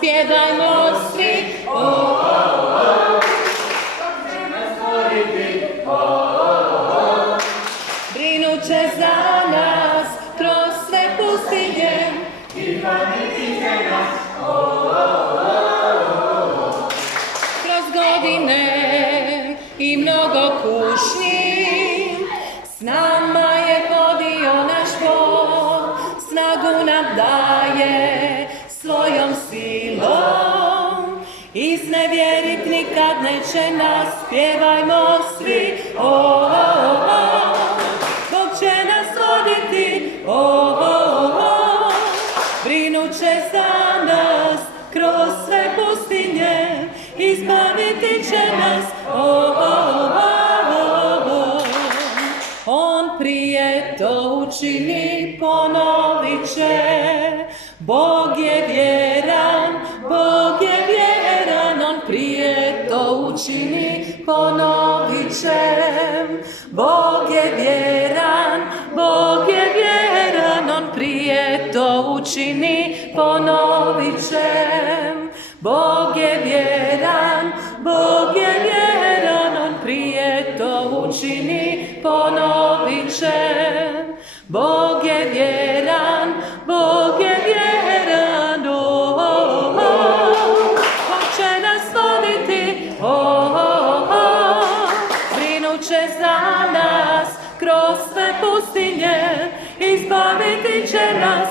pjevajmo svi, brinut će za nas kroz sve pustinje i hraniti će nas, kroz godine i mnogo kušnji. S nama je vodio naš Bog, snagu nam daje svojom silom. Iznevjerit nikad neće nas, pjevajmo svi, Bog će nas voditi, brinut će za nas kroz sve pustinje, izbaviti će nas, On prije to učini, ponovit će. Bog je vjeran, Bog je vjeran, On prije to učini, ponovit će. Bog je vjeran, Bog je vjeran, On prije to učini, ponovit će. Bog je vjeran, Bog je vjeran, On prije to učini, ponovit će. Bog je vjeran, Bog je vjeran, On će nas voditi, brinut će za nas kroz sve pustinje, izbaviti će nas,